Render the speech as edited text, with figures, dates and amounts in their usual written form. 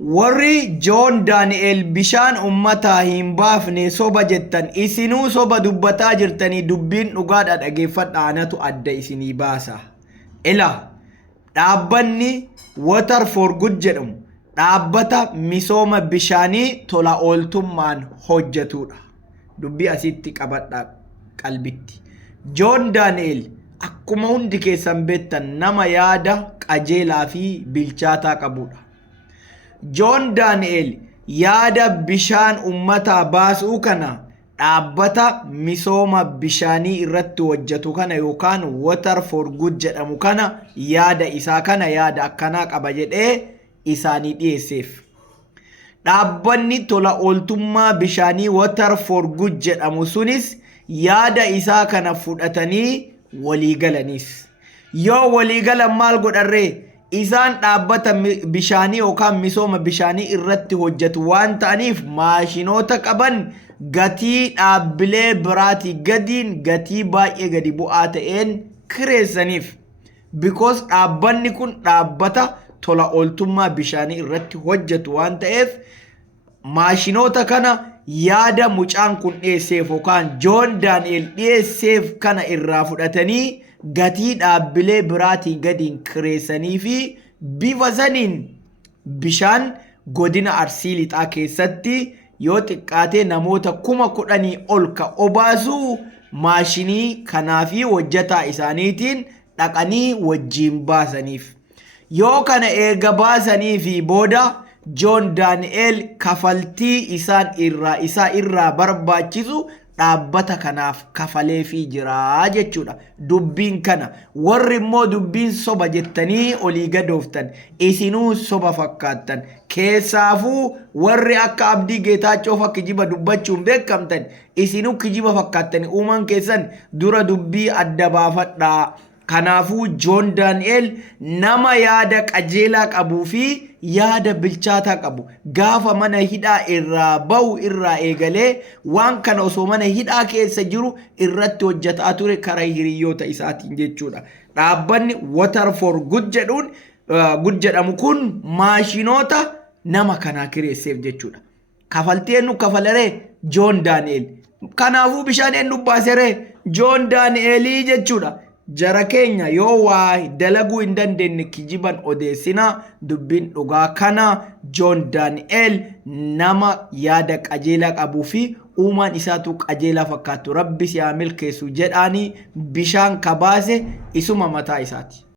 warri Joon Daani'el bishaan ummataa hin baafne soba jettan isinuu soba dubbataa jirtanii dubbiin dhugaadha dhageeffadhaa anatu adda isinii baasa. Dhaabbanni Water for Good jedhamu dhaabbata misooma bishaanii tola ooltummaan hojjetudha. Dubbii asitti qabadhaa qalbitti. Joon Daani'el akkuma hundi keessan beektan nama yaada qajeelaa fi bilchaataa qabudha. Joon Daani'el yaada bishaan ummataa baasuu kana dhaabbata misooma bishaanii irratti hojjetu kana yookaan Water for Good jedhamu kana yaada isaa kana yaada akkanaa qaba jedhee isaanii dhiyeesseef. Dhaabbanni tola ooltummaa bishaanii Water for Good jedhamu sunis yaada isaa kana fudhatanii waliigalanis. Yoo waliigalan maal godharree? Isaan dhaabbata bishaanii yookaan misooma bishaanii irratti hojjetu waan ta'aniif maashinoota qaban gatii dhaabbilee biraatii gadiin gatii baay'ee gadi bu'aa ta'een kireessaniif. Because dhaabbanni kun dhaabbata tola ooltummaa bishaanii irratti hojjetu waan ta'eef maashinoota kana yaada mucaan kun dhiyeesseef yookaan Joon Daani'el dhiyeesseef kana irraa fudhatanii gatii dhaabbilee biraatiin gadiin kireessanii fi bifa saniin bishaan godina Arsii Lixaa keessatti yoo xiqqaatee namoota 10,000 ol ka obaasuu maashinii kanaa fi hojjetaa isaaniitiin dhaqanii wajjiin baasaniif. Yoo kana eega baasanii fi booda Joon Daani'el kafaltii isaa irraa barbaachisu dhaabbata kanaaf kafalee fi jira jechuudha. Dubbiin kana warri immoo dubbiin soba jettanii olii gadooftan isinuu soba fakkaattan keessaafuu warri akka Abdii Geetaachoo fa kijiba dubbachuun beekamtan isinuu kijiba fakkaattan uuman keessan dura dubbii adda baafadhaa. Kanaafuu Joon Daani'el nama yaada qajeelaa qabuu fi yaada bilchaataa qabu. Gaafa mana hidhaa irraa bahu irraa eegalee waan kana osoo mana hidhaa keessa jiru irratti hojjetaa ture karaa hiriyoota isaatiin jechuudha. Dhaabbanni Water for Good jedhamu kun maashinoota nama kanaa kireesseef jechuudha. Kafaltii eenyu kafalaree? Joon Daani'el. Kanaafuu bishaan eenyu baaseree? Joon Daani'elii jechuudha. Jara keenya yoo waa dalaguu hin dandeenye kijiban odeessinaa dubbiin dhugaa kana Joon Daani'el nama yaada qajeelaa qabuu fi uumaan isaatu qajeelaa fakkaatu rabbi si haa milkeessu jedhaanii bishaan kabaase isuma mataa isaati.